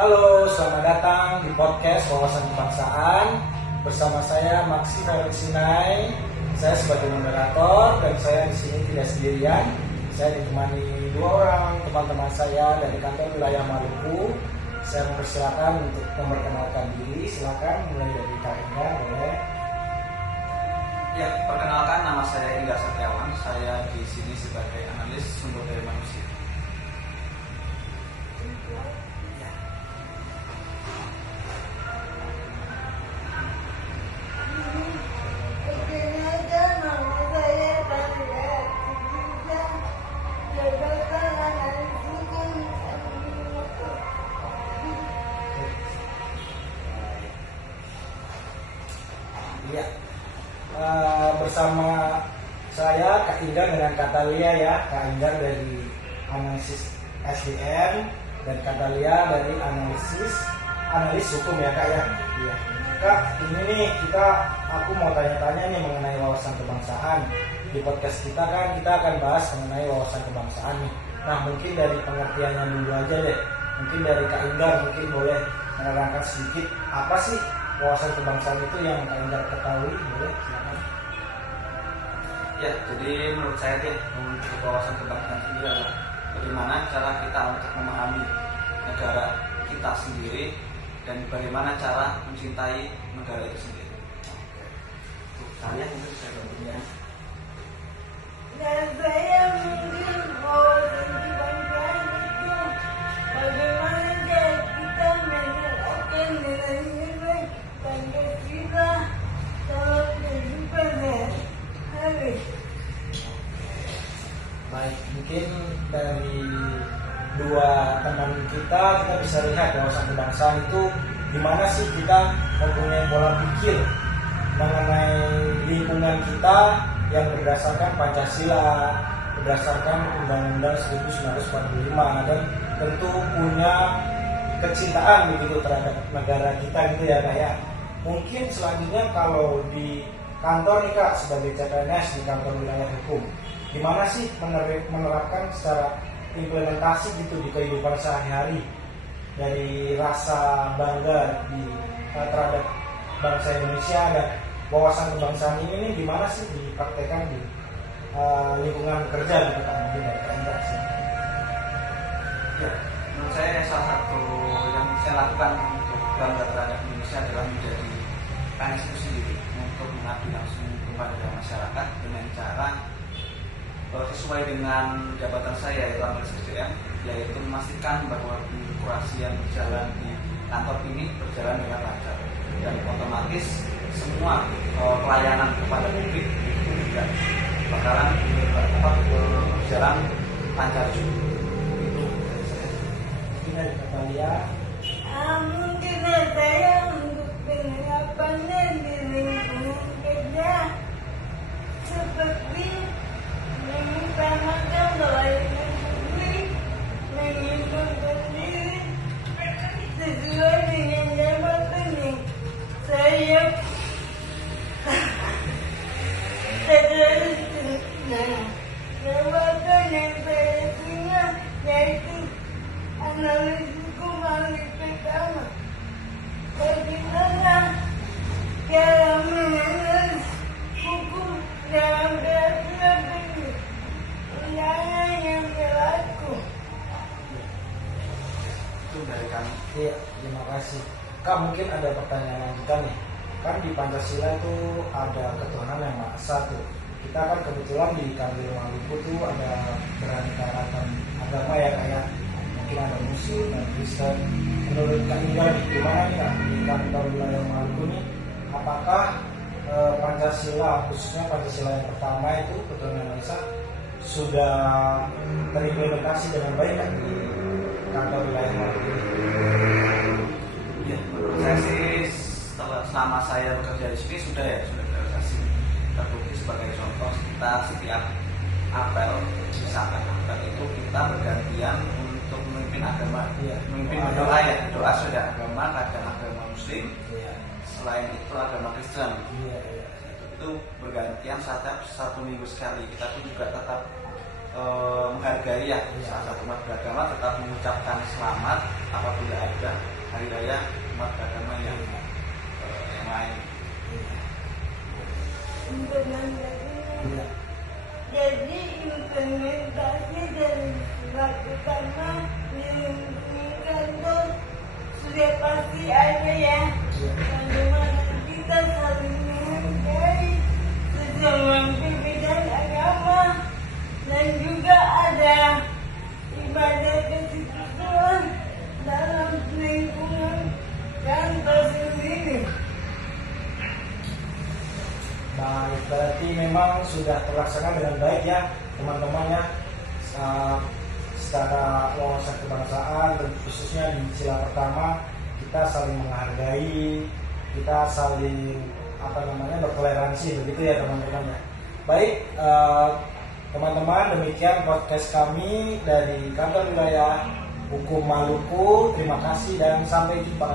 Halo, selamat datang di podcast Wawasan Kebangsaan. Bersama saya Maksi Sinai. Saya sebagai moderator dan saya di sini tidak sendirian. Saya ditemani dua orang teman-teman saya dari kantor wilayah Maluku. Saya mempersilakan untuk memperkenalkan diri. Silakan mulai dari Kak Inga, boleh. Ya, perkenalkan, nama saya Indra Setiawan. Saya di sini sebagai analis sumber daya manusia. Iya. Bersama saya Kak Ingar dengan Kak Talia ya. Kak Ingar dari analisis SDM dan Kak Talia dari analis hukum ya Kak ya. Iya. Kak, ini nih aku mau tanya-tanya nih mengenai wawasan kebangsaan. Di podcast kita kan kita akan bahas mengenai wawasan kebangsaan nih. Nah, mungkin dari pengertiannya dulu aja deh. Mungkin dari Kak Ingar mungkin boleh menerangkan sedikit apa sih wawasan kebangsaan itu yang Kak Ingar ketahui, boleh silakan. Ya, jadi menurut saya untuk wawasan kebangsaan sendiri adalah bagaimana cara kita untuk memahami negara kita sendiri dan bagaimana cara mencintai negara itu sendiri. Kalian mungkin saya bantunya. Dan saya mungkin wawasan kebangsaan itu bagaimana cara kita menerapkan nilai-nilai Pancasila dalam kehidupan sehari-hari. Baik, mungkin dari dua teman kita bisa lihat wawasan kebangsaan itu gimana sih kita mempunyai pola pikir mengenai lingkungan kita yang berdasarkan Pancasila, berdasarkan Undang-Undang 1945 dan tentu punya kecintaan begitu terhadap negara kita gitu ya Kak ya. Mungkin selanjutnya kalau di kantor nih Kak sebagai CPNS di kantor wilayah hukum, gimana sih menerapkan secara implementasi gitu di kehidupan sehari-hari dari rasa bangga terhadap bangsa Indonesia dan wawasan kebangsaan ini nih gimana sih dipraktekkan di lingkungan kerja gitu Kak, mungkin dari Kak Indra sih. Ya, menurut saya salah satu yang saya lakukan untuk bangga terhadap Indonesia adalah menjadi PNS itu sendiri untuk mengabdi langsung kepada masyarakat dengan cara sesuai dengan jabatan saya yaitu analis SDM, yaitu memastikan bahwa birokrasi yang berjalan di kantor ini berjalan dengan lancar dan otomatis semua pelayanan kepada publik itu juga bakalan berjalan lancar juga. Itu dari saya. Mungkin dari Kak Talia. Mungkin saya untuk penerapannya di lingkungan kerja seperti mengutamakan pelayanan publik, menghidupkan diri sesuai dengan jabatan yang saya jabatan yang saya punya, yaitu analis hukum ahli pertama. Bagaimana cara menganalisis hukum dalam peraturan undangan yang berlaku? Itu dari kami. Iya, terima kasih. Kak, mungkin ada pertanyaan lanjutan nih. Kan di Pancasila itu ada ketuhanan yang Maha Esa tuh. Kita kan kebetulan di Kanwil Maluku tuh ada beraneka ragam agama ya kayak mungkin ada Muslim dan Kristen. Menurut Kak Inga nih, gimana nih Kak di kantor wilayah Maluku nih? Apakah Pancasila, khususnya Pancasila yang pertama itu ketuhanan Maha Esa sudah terimplementasi dengan baik kan di kantor wilayah Maluku ini? Ya, menurut saya sih selama saya bekerja di sini sudah terrealisasi. Terbukti sebagai contoh kita setiap apel, misalkan apel itu kita bergantian untuk memimpin agama, memimpin doa ya, doa sudah agama, kadang agama Muslim, selain itu agama Kristen. Itu bergantian satu minggu sekali. Kita pun juga tetap menghargai ya salah satu umat beragama, tetap mengucapkan selamat apabila ada hari raya umat beragama yang lain. Iya. Jadi implementasi dari surat utama melindungi kantor sudah pasti ada ya. Bagaimana kita saling menghargai sesama perbedaan agama dan juga ada ibadah kesekutuan dalam lingkungan kantor sendiri. Baik, berarti memang sudah terlaksana dengan baik ya teman-teman ya, secara wawasan kebangsaan dan khususnya di sila pertama kita saling menghargai, kita saling bertoleransi begitu ya teman-teman ya. Baik, teman-teman, demikian podcast kami dari kantor wilayah Hukum Maluku. Terima kasih dan sampai jumpa.